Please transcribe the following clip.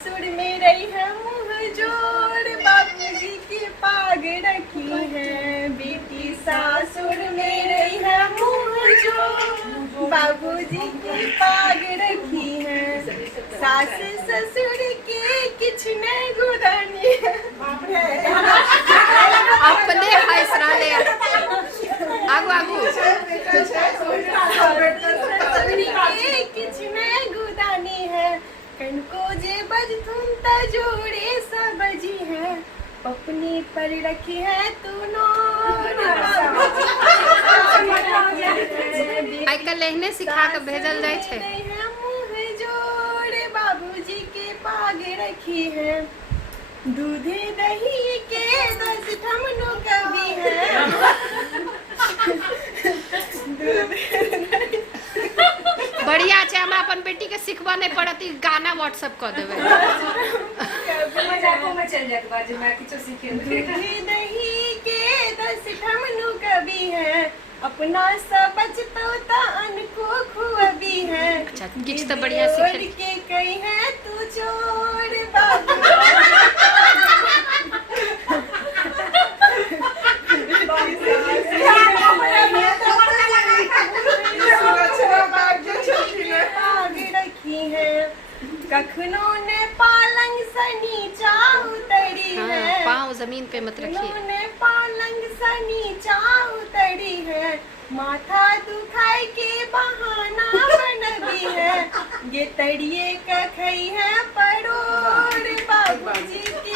सुर में रही है मुँह जोड़ बाबूजी की पाग रखी है। बेटी सासुर में रही है मुँह जोड़ बाबूजी की पाग रखी है। सास ससुर के किचने गुदानी अपने फैसला ले आगू आगू किचने गुदानी है। कनको जे बज तुम जोड़े सबजी है। अपनी पर रखी है तू आजकल लेहने सिखा के भेजल जाए छे। मुँह जोड़े बाबूजी के पाग रखी है। दूधे दही के 10 ठमनो कभी है। बढ़िया छे, हमरा अपन बेटी के सिखबा नहीं पड़त, ई गाना व्हाट्सएप कर देबे। मजाकों में चल जात बाजे मैं किछो सीखे। दूधे दही के 10 ठमनो कभी है। अपना सब बचतो ता अनको खुअबी है। अच्छा किछ तो बढ़िया सीखे के कही है तू चोर बाबू। कखनो ने पालंग से नीचा उतरी है। पाँव जमीन पे मत रखिए। ने पालंग से नीचा उतरी है। माथा दुखाई के बहाना बनबी है। ये तड़िए का खई है परोड़ बाबूजी की।